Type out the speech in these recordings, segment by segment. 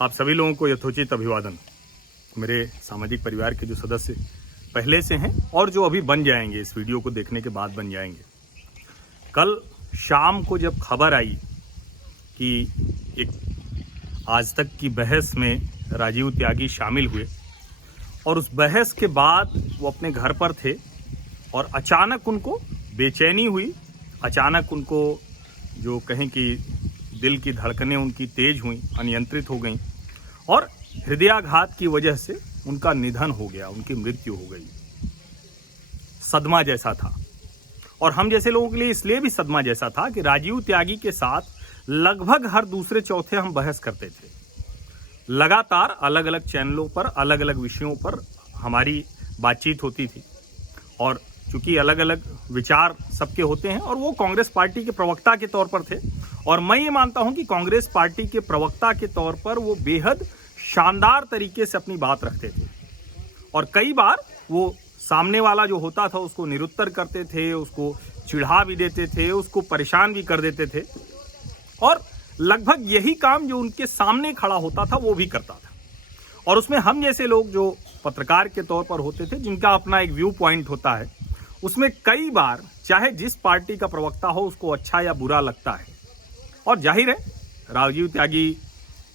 आप सभी लोगों को यथोचित अभिवादन। मेरे सामाजिक परिवार के जो सदस्य पहले से हैं और जो अभी बन जाएंगे, इस वीडियो को देखने के बाद बन जाएंगे। कल शाम को जब खबर आई कि एक आज तक की बहस में राजीव त्यागी शामिल हुए और उस बहस के बाद वो अपने घर पर थे और अचानक उनको बेचैनी हुई, अचानक उनको जो कहें कि दिल की धड़कनें उनकी तेज हुई, अनियंत्रित हो गईं और हृदयाघात की वजह से उनका निधन हो गया, उनकी मृत्यु हो गई। सदमा जैसा था और हम जैसे लोगों के लिए इसलिए भी सदमा जैसा था कि राजीव त्यागी के साथ लगभग हर दूसरे चौथे हम बहस करते थे। लगातार अलग अलग चैनलों पर अलग अलग विषयों पर हमारी बातचीत होती थी और चूंकि अलग अलग विचार सबके होते हैं और वो कांग्रेस पार्टी के प्रवक्ता के तौर पर थे और मैं ये मानता हूं कि कांग्रेस पार्टी के प्रवक्ता के तौर पर वो बेहद शानदार तरीके से अपनी बात रखते थे और कई बार वो सामने वाला जो होता था उसको निरुत्तर करते थे, उसको चिढ़ा भी देते थे, उसको परेशान भी कर देते थे और लगभग यही काम जो उनके सामने खड़ा होता था वो भी करता था। और उसमें हम जैसे लोग जो पत्रकार के तौर पर होते थे, जिनका अपना एक व्यू पॉइंट होता है, उसमें कई बार चाहे जिस पार्टी का प्रवक्ता हो उसको अच्छा या बुरा लगता है। और जाहिर है राजीव त्यागी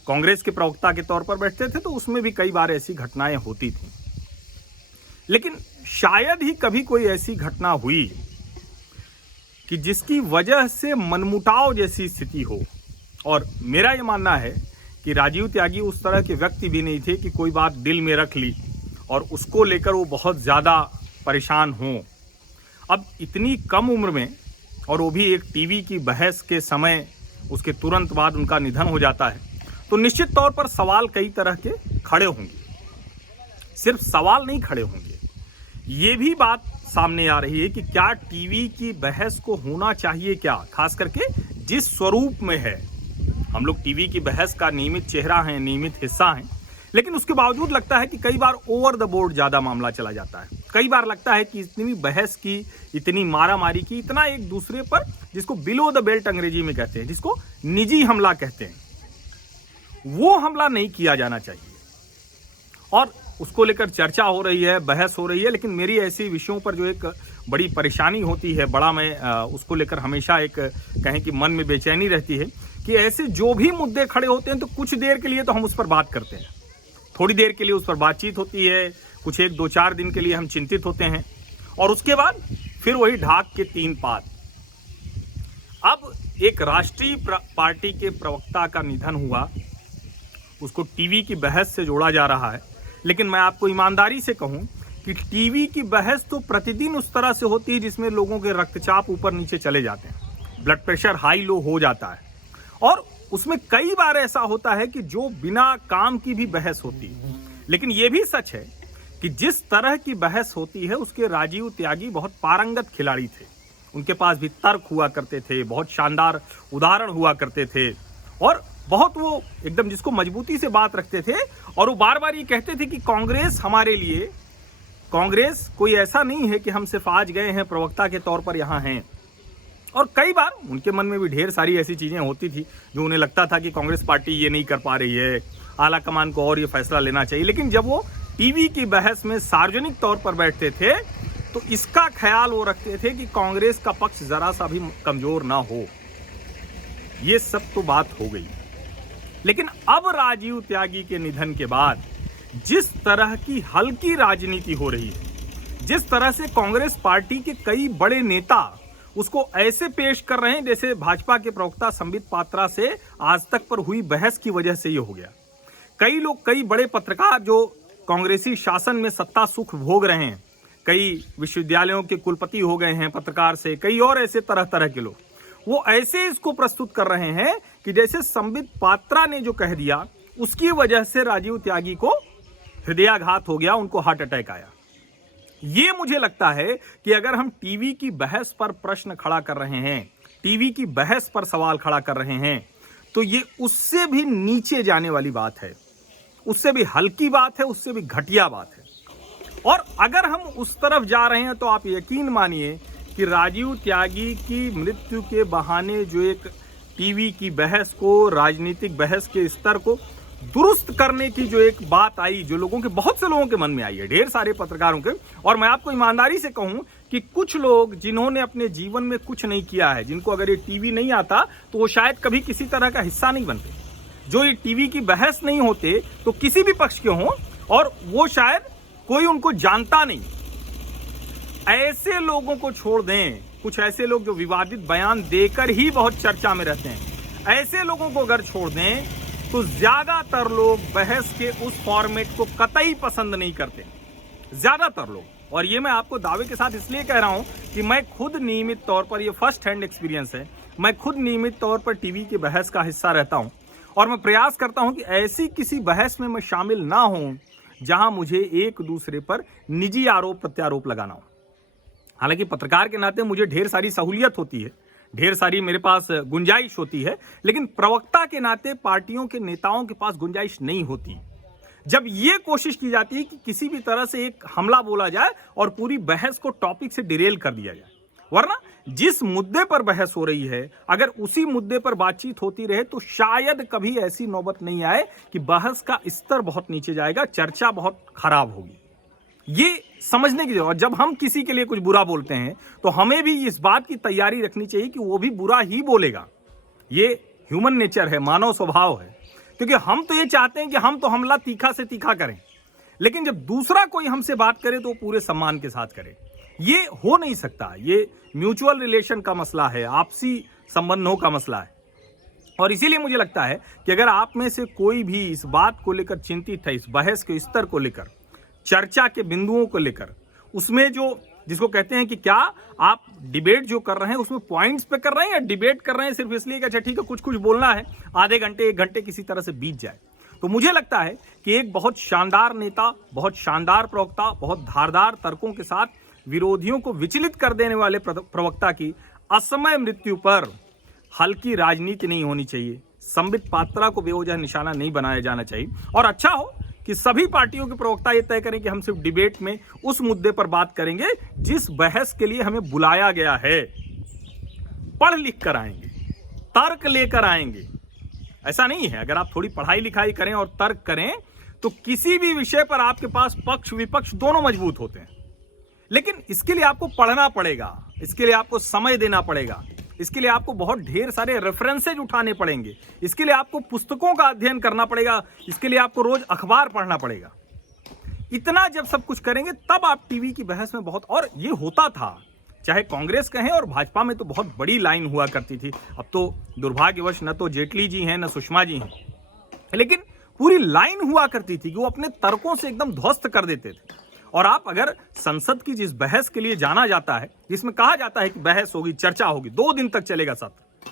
कांग्रेस के प्रवक्ता के तौर पर बैठते थे तो उसमें भी कई बार ऐसी घटनाएं होती थीं। लेकिन शायद ही कभी कोई ऐसी घटना हुई कि जिसकी वजह से मनमुटाव जैसी स्थिति हो। और मेरा ये मानना है कि राजीव त्यागी उस तरह के व्यक्ति भी नहीं थे कि कोई बात दिल में रख ली और उसको लेकर वो बहुत ज़्यादा परेशान हों। अब इतनी कम उम्र में और वो भी एक टीवी की बहस के समय, उसके तुरंत बाद उनका निधन हो जाता है, तो निश्चित तौर पर सवाल कई तरह के खड़े होंगे। सिर्फ सवाल नहीं खड़े होंगे, ये भी बात सामने आ रही है कि क्या टीवी की बहस को होना चाहिए क्या, खास करके जिस स्वरूप में है। हम लोग टीवी की बहस का नियमित चेहरा हैं, नियमित हिस्सा हैं, लेकिन उसके बावजूद लगता है कि कई बार ओवर द बोर्ड ज़्यादा मामला चला जाता है। कई बार लगता है कि इतनी बहस की, इतनी मारामारी की, इतना एक दूसरे पर, जिसको बिलो द बेल्ट अंग्रेजी में कहते हैं, जिसको निजी हमला कहते हैं, वो हमला नहीं किया जाना चाहिए। और उसको लेकर चर्चा हो रही है, बहस हो रही है, लेकिन मेरी ऐसी विषयों पर जो एक बड़ी परेशानी होती है, बड़ा मैं उसको लेकर हमेशा एक कहें कि मन में बेचैनी रहती है कि ऐसे जो भी मुद्दे खड़े होते हैं तो कुछ देर के लिए तो हम उस पर बात करते हैं, थोड़ी देर के लिए उस पर बातचीत होती है, कुछ 1-2-4 दिन के लिए हम चिंतित होते हैं और उसके बाद फिर वही ढाक के 3 पात। अब एक राष्ट्रीय पार्टी के प्रवक्ता का निधन हुआ, उसको टीवी की बहस से जोड़ा जा रहा है, लेकिन मैं आपको ईमानदारी से कहूं कि टीवी की बहस तो प्रतिदिन उस तरह से होती है जिसमें लोगों के रक्तचाप ऊपर नीचे चले जाते हैं, ब्लड प्रेशर हाई लो हो जाता है और उसमें कई बार ऐसा होता है कि जो बिना काम की भी बहस होती है। लेकिन यह भी सच है कि जिस तरह की बहस होती है उसके राजीव त्यागी बहुत पारंगत खिलाड़ी थे। उनके पास भी तर्क हुआ करते थे, बहुत शानदार उदाहरण हुआ करते थे और बहुत वो एकदम जिसको मजबूती से बात रखते थे और वो बार बार ये कहते थे कि कांग्रेस हमारे लिए, कांग्रेस कोई ऐसा नहीं है कि हम सिर्फ आज गए हैं, प्रवक्ता के तौर पर यहाँ हैं। और कई बार उनके मन में भी ढेर सारी ऐसी चीज़ें होती थी जो उन्हें लगता था कि कांग्रेस पार्टी ये नहीं कर पा रही है, आला कमान को और ये फैसला लेना चाहिए। लेकिन जब वो टीवी की बहस में सार्वजनिक तौर पर बैठते थे तो इसका ख्याल वो रखते थे कि कांग्रेस का पक्ष जरा सा भी कमजोर ना हो। ये सब तो बात हो गई, लेकिन अब राजीव त्यागी के निधन के बाद जिस तरह की हल्की राजनीति हो रही है, जिस तरह से कांग्रेस पार्टी के कई बड़े नेता उसको ऐसे पेश कर रहे हैं जैसे भाजपा के प्रवक्ता संबित पात्रा से आज तक पर हुई बहस की वजह से ये हो गया। कई लोग, कई बड़े पत्रकार जो कांग्रेसी शासन में सत्ता सुख भोग रहे हैं, कई विश्वविद्यालयों के कुलपति हो गए हैं पत्रकार से, कई और ऐसे तरह तरह के लोग, वो ऐसे इसको प्रस्तुत कर रहे हैं कि जैसे संबित पात्रा ने जो कह दिया उसकी वजह से राजीव त्यागी को हृदयाघात हो गया, उनको हार्ट अटैक आया। ये मुझे लगता है कि अगर हम टीवी की बहस पर प्रश्न खड़ा कर रहे हैं, टीवी की बहस पर सवाल खड़ा कर रहे हैं, तो ये उससे भी नीचे जाने वाली बात है, उससे भी हल्की बात है, उससे भी घटिया बात है। और अगर हम उस तरफ जा रहे हैं तो आप यकीन मानिए कि राजीव त्यागी की मृत्यु के बहाने जो एक टीवी की बहस को, राजनीतिक बहस के स्तर को दुरुस्त करने की जो एक बात आई, जो लोगों के, बहुत से लोगों के मन में आई है, ढेर सारे पत्रकारों के। और मैं आपको ईमानदारी से कहूं कि कुछ लोग जिन्होंने अपने जीवन में कुछ नहीं किया है, जिनको अगर ये टीवी नहीं आता तो वो शायद कभी किसी तरह का हिस्सा नहीं बनते, जो ये टीवी की बहस नहीं होते तो किसी भी पक्ष के हों, और वो शायद कोई उनको जानता नहीं। ऐसे लोगों को छोड़ दें, कुछ ऐसे लोग जो विवादित बयान देकर ही बहुत चर्चा में रहते हैं, ऐसे लोगों को अगर छोड़ दें तो ज्यादातर लोग बहस के उस फॉर्मेट को कतई पसंद नहीं करते, ज्यादातर लोग। और ये मैं आपको दावे के साथ इसलिए कह रहा हूं कि मैं खुद नियमित तौर पर, ये फर्स्ट हैंड एक्सपीरियंस है, मैं खुद नियमित तौर पर टीवी की बहस का हिस्सा रहता हूं और मैं प्रयास करता हूं कि ऐसी किसी बहस में मैं शामिल ना हूं जहां मुझे एक दूसरे पर निजी आरोप प्रत्यारोप लगाना हो। हालांकि पत्रकार के नाते मुझे ढेर सारी सहूलियत होती है, ढेर सारी मेरे पास गुंजाइश होती है, लेकिन प्रवक्ता के नाते पार्टियों के नेताओं के पास गुंजाइश नहीं होती। जब ये कोशिश की जाती है कि किसी भी तरह से एक हमला बोला जाए और पूरी बहस को टॉपिक से डिरेल कर दिया जाए, वरना जिस मुद्दे पर बहस हो रही है अगर उसी मुद्दे पर बातचीत होती रहे तो शायद कभी ऐसी नौबत नहीं आए कि बहस का स्तर बहुत नीचे जाएगा, चर्चा बहुत खराब होगी। ये समझने की जरूरत। जब हम किसी के लिए कुछ बुरा बोलते हैं तो हमें भी इस बात की तैयारी रखनी चाहिए कि वो भी बुरा ही बोलेगा। ये ह्यूमन नेचर है, मानव स्वभाव है, क्योंकि हम तो ये चाहते हैं कि हम तो हमला तीखा से तीखा करें, लेकिन जब दूसरा कोई हमसे बात करे तो पूरे सम्मान के साथ करे। ये हो नहीं सकता, ये म्यूचुअल रिलेशन का मसला है, आपसी संबंधों का मसला है। और इसीलिए मुझे लगता है कि अगर आप में से कोई भी इस बात को लेकर चिंतित है, इस बहस के स्तर को लेकर, चर्चा के बिंदुओं को लेकर, उसमें जो जिसको कहते हैं कि क्या आप डिबेट जो कर रहे हैं उसमें पॉइंट्स पे कर रहे हैं या डिबेट कर रहे हैं सिर्फ इसलिए कि अच्छा ठीक है कुछ कुछ बोलना है, आधे घंटे एक घंटे किसी तरह से बीत जाए। तो मुझे लगता है कि एक बहुत शानदार नेता, बहुत शानदार प्रवक्ता, बहुत धारदार तर्कों के साथ विरोधियों को विचलित कर देने वाले प्रवक्ता की असमय मृत्यु पर हल्की राजनीति नहीं होनी चाहिए, संबित पात्रा को बेवजह निशाना नहीं बनाया जाना चाहिए। और अच्छा हो कि सभी पार्टियों के प्रवक्ता ये तय करें कि हम सिर्फ डिबेट में उस मुद्दे पर बात करेंगे जिस बहस के लिए हमें बुलाया गया है, पढ़ लिख कर आएंगे, तर्क लेकर आएंगे। ऐसा नहीं है, अगर आप थोड़ी पढ़ाई लिखाई करें और तर्क करें तो किसी भी विषय पर आपके पास पक्ष विपक्ष दोनों मजबूत होते हैं, लेकिन इसके लिए आपको पढ़ना पड़ेगा, इसके लिए आपको समय देना पड़ेगा, इसके लिए आपको बहुत ढेर सारे रेफरेंसेज उठाने पड़ेंगे, इसके लिए आपको पुस्तकों का अध्ययन करना पड़ेगा, इसके लिए आपको रोज अखबार पढ़ना पड़ेगा। इतना जब सब कुछ करेंगे तब आप टीवी की बहस में बहुत, और ये होता था चाहे कांग्रेस कहें और भाजपा में तो बहुत बड़ी लाइन हुआ करती थी। अब तो दुर्भाग्यवश न तो जेटली जी हैं न सुषमा जी हैं, लेकिन पूरी लाइन हुआ करती थी कि वो अपने तर्कों से एकदम ध्वस्त कर देते थे। और आप अगर संसद की जिस बहस के लिए जाना जाता है, जिसमें कहा जाता है कि बहस होगी, चर्चा होगी, 2 दिन तक चलेगा सत्र,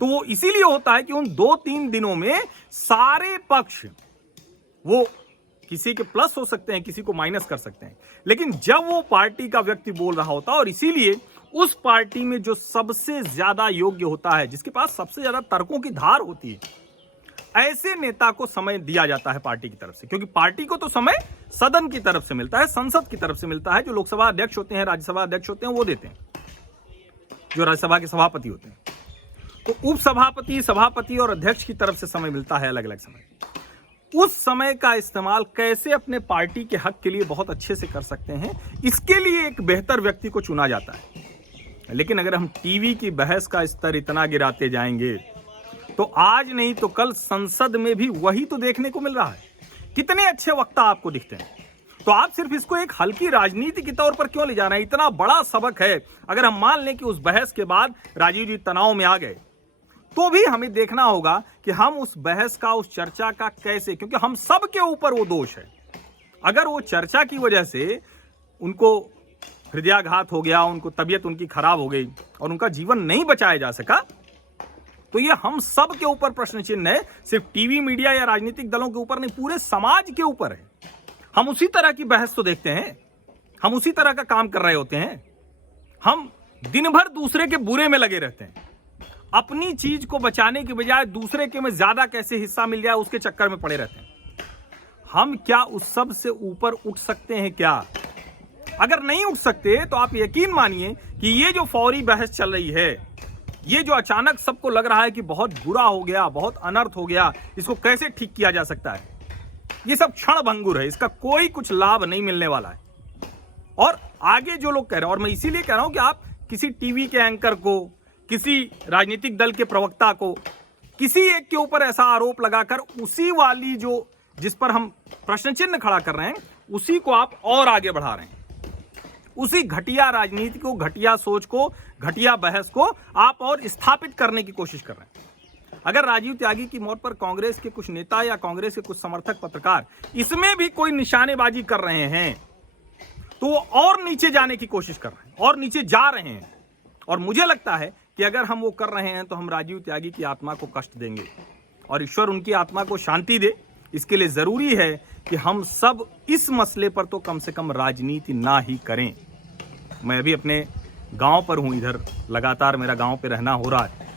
तो वो इसीलिए होता है कि उन 2-3 दिनों में सारे पक्ष, वो किसी के प्लस हो सकते हैं, किसी को माइनस कर सकते हैं, लेकिन जब वो पार्टी का व्यक्ति बोल रहा होता है और इसीलिए उस पार्टी में जो सबसे ज्यादा योग्य होता है, जिसके पास सबसे ज्यादा तर्कों की धार होती है, ऐसे नेता को समय दिया जाता है पार्टी की तरफ से। क्योंकि पार्टी को तो समय सदन की तरफ से मिलता है, संसद की तरफ से मिलता है, जो लोकसभा अध्यक्ष होते हैं, राज्यसभा अध्यक्ष होते हैं, वो देते हैं, जो राज्यसभा के सभापति होते हैं। तो उपसभापति, सभापति और अध्यक्ष की तरफ से समय मिलता है, अलग अलग समय। उस समय का इस्तेमाल कैसे अपने पार्टी के हक के लिए बहुत अच्छे से कर सकते हैं, इसके लिए एक बेहतर व्यक्ति को चुना जाता है। लेकिन अगर हम टीवी की बहस का स्तर इतना गिराते जाएंगे तो आज नहीं तो कल संसद में भी वही तो देखने को मिल रहा है। कितने अच्छे वक्ता आपको दिखते हैं, तो आप सिर्फ इसको एक हल्की राजनीति के तौर पर क्यों ले जा रहे हैं? इतना बड़ा सबक है। अगर हम मान लें कि उस बहस के बाद राजीव जी तनाव में आ गए, तो भी हमें देखना होगा कि हम उस बहस का, उस चर्चा का कैसे, क्योंकि हम सब के ऊपर वो दोष है। अगर वो चर्चा की वजह से उनको हृदयाघात हो गया, उनको तबीयत उनकी खराब हो गई और उनका जीवन नहीं बचाया जा सका, तो ये हम सब के ऊपर प्रश्न चिन्ह है। सिर्फ टीवी मीडिया या राजनीतिक दलों के ऊपर नहीं, पूरे समाज के ऊपर है। हम उसी तरह की बहस तो देखते हैं, हम उसी तरह का काम कर रहे होते हैं। हम दिन भर दूसरे के बुरे में लगे रहते हैं, अपनी चीज को बचाने की बजाय दूसरे के में ज्यादा कैसे हिस्सा मिल जाए उसके चक्कर में पड़े रहते हैं। हम क्या उस सब से ऊपर उठ सकते हैं क्या? अगर नहीं उठ सकते तो आप यकीन मानिए कि ये जो फौरी बहस चल रही है, ये जो अचानक सबको लग रहा है कि बहुत बुरा हो गया, बहुत अनर्थ हो गया, इसको कैसे ठीक किया जा सकता है, ये सब क्षण भंगुर है, इसका कोई कुछ लाभ नहीं मिलने वाला है। और आगे जो लोग कह रहे हैं, और मैं इसीलिए कह रहा हूं कि आप किसी टीवी के एंकर को, किसी राजनीतिक दल के प्रवक्ता को, किसी एक के ऊपर ऐसा आरोप लगाकर उसी वाली जो जिस पर हम प्रश्न चिन्ह खड़ा कर रहे हैं, उसी को आप और आगे बढ़ा रहे हैं। उसी घटिया राजनीति को, घटिया सोच को, घटिया बहस को आप और स्थापित करने की कोशिश कर रहे हैं। अगर राजीव त्यागी की मौत पर कांग्रेस के कुछ नेता या कांग्रेस के कुछ समर्थक पत्रकार इसमें भी कोई निशानेबाजी कर रहे हैं, तो वो और नीचे जाने की कोशिश कर रहे हैं, और नीचे जा रहे हैं। और मुझे लगता है कि अगर हम वो कर रहे हैं तो हम राजीव त्यागी की आत्मा को कष्ट देंगे, और ईश्वर उनकी आत्मा को शांति दे। इसके लिए जरूरी है कि हम सब इस मसले पर तो कम से कम राजनीति ना ही करें। मैं अभी अपने गांव पर हूं, इधर लगातार मेरा गांव पे रहना हो रहा है,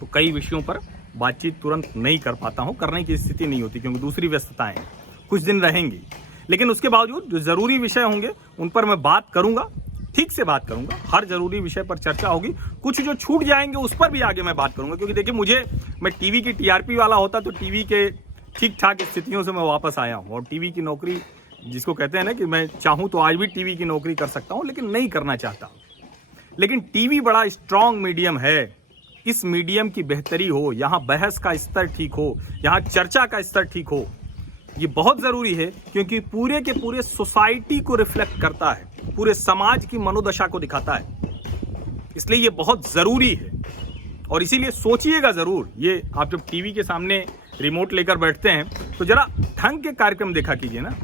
तो कई विषयों पर बातचीत तुरंत नहीं कर पाता हूं, करने की स्थिति नहीं होती क्योंकि दूसरी व्यस्तताएं हैं, कुछ दिन रहेंगी। लेकिन उसके बावजूद जो जरूरी विषय होंगे उन पर मैं बात करूंगा, ठीक से बात करूंगा। हर जरूरी विषय पर चर्चा होगी। कुछ जो छूट जाएंगे उस पर भी आगे मैं बात करूंगा, क्योंकि देखिए मैं टीवी की टीआरपी वाला होता तो टीवी के ठीक ठाक स्थितियों से मैं वापस आया हूं, और टीवी की नौकरी जिसको कहते हैं ना कि मैं चाहूं तो आज भी टीवी की नौकरी कर सकता हूं, लेकिन नहीं करना चाहता। लेकिन टीवी बड़ा स्ट्रांग मीडियम है। इस मीडियम की बेहतरी हो, यहाँ बहस का स्तर ठीक हो, यहाँ चर्चा का स्तर ठीक हो, ये बहुत जरूरी है, क्योंकि पूरे के पूरे सोसाइटी को रिफ्लेक्ट करता है, पूरे समाज की मनोदशा को दिखाता है। इसलिए ये बहुत जरूरी है, और इसीलिए सोचिएगा जरूर। ये आप जब टीवी के सामने रिमोट लेकर बैठते हैं तो जरा ढंग के कार्यक्रम देखा कीजिए ना।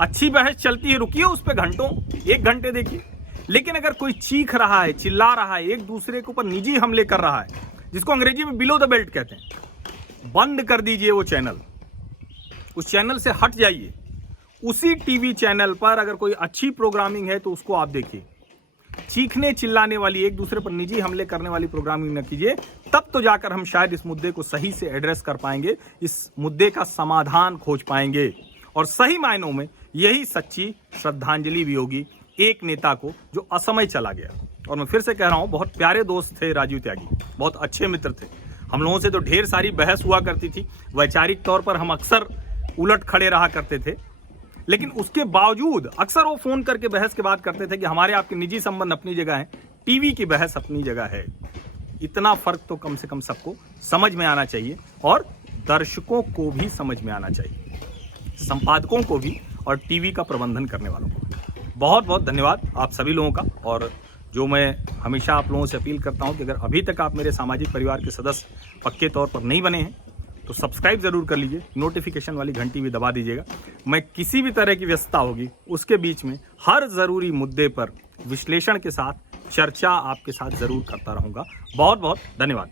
अच्छी बहस चलती है, रुकिए उस पर घंटों, 1 घंटे देखिए। लेकिन अगर कोई चीख रहा है, चिल्ला रहा है, एक दूसरे के ऊपर निजी हमले कर रहा है, जिसको अंग्रेजी में बिलो द बेल्ट कहते हैं, बंद कर दीजिए वो चैनल, उस चैनल से हट जाइए। उसी टीवी चैनल पर अगर कोई अच्छी प्रोग्रामिंग है तो उसको आप देखिए। चीखने चिल्लाने वाली, एक दूसरे पर निजी हमले करने वाली प्रोग्रामिंग न कीजिए। तब तो जाकर हम शायद इस मुद्दे को सही से एड्रेस कर पाएंगे, इस मुद्दे का समाधान खोज पाएंगे, और सही मायनों में यही सच्ची श्रद्धांजलि भी होगी एक नेता को जो असमय चला गया। और मैं फिर से कह रहा हूं, बहुत प्यारे दोस्त थे राजीव त्यागी, बहुत अच्छे मित्र थे। हम लोगों से तो ढेर सारी बहस हुआ करती थी, वैचारिक तौर पर हम अक्सर उलट खड़े रहा करते थे, लेकिन उसके बावजूद अक्सर वो फोन करके बहस के बात करते थे कि हमारे आपके निजी संबंध अपनी जगह है, टीवी की बहस अपनी जगह है। इतना फर्क तो कम से कम सबको समझ में आना चाहिए, और दर्शकों को भी समझ में आना चाहिए, संपादकों को भी, और टीवी का प्रबंधन करने वालों को भी। बहुत बहुत धन्यवाद आप सभी लोगों का। और जो मैं हमेशा आप लोगों से अपील करता हूं कि अगर अभी तक आप मेरे सामाजिक परिवार के सदस्य पक्के तौर पर नहीं बने हैं तो सब्सक्राइब जरूर कर लीजिए, नोटिफिकेशन वाली घंटी भी दबा दीजिएगा। मैं किसी भी तरह की व्यस्तता होगी उसके बीच में हर जरूरी मुद्दे पर विश्लेषण के साथ चर्चा आपके साथ जरूर करता रहूंगा। बहुत बहुत धन्यवाद।